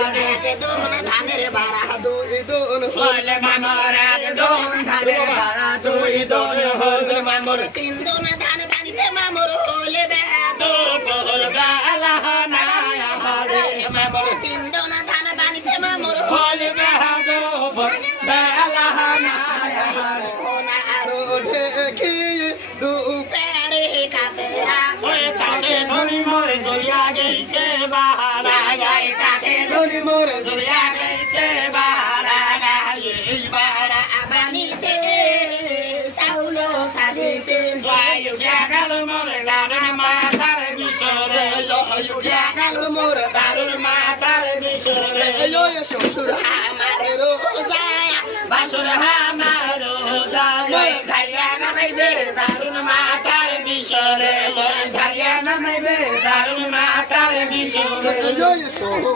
একদম ধানের বাড়া দুই দুন হলে মামর একদম ধানের বাড়া দুই দুন হলে মামর তিন দুন ধান বাড়িতে মামর হলে বেদন বল বেলা নাই হলে মামর তিন দুন ধান বাড়িতে মামর হলে বেহাদো বেলা নাই হলে আরো ঢেকি রূপের কাতেরা ওই তাকে ধরি মরে দরিয়া গেছে বাহারা গায় তাকে ধরি মোর দরিয়া গেছে বাহারা গায় এই বাহারা বানিতে চাউল সারিতে বায়ু জাগাল মরে গানের মাথার বিশরে লুটিয়া কালো মোর দারুর মাথার বিশরে এলো শ্বশুর আমার রোজায়া বাসুর হামার রোজা মোর ঝাইয়া নামাইবে দারুন মাথার বিশরে মোর ঝাইয়া নামাইবে দারুন মাথার বিশরে এলো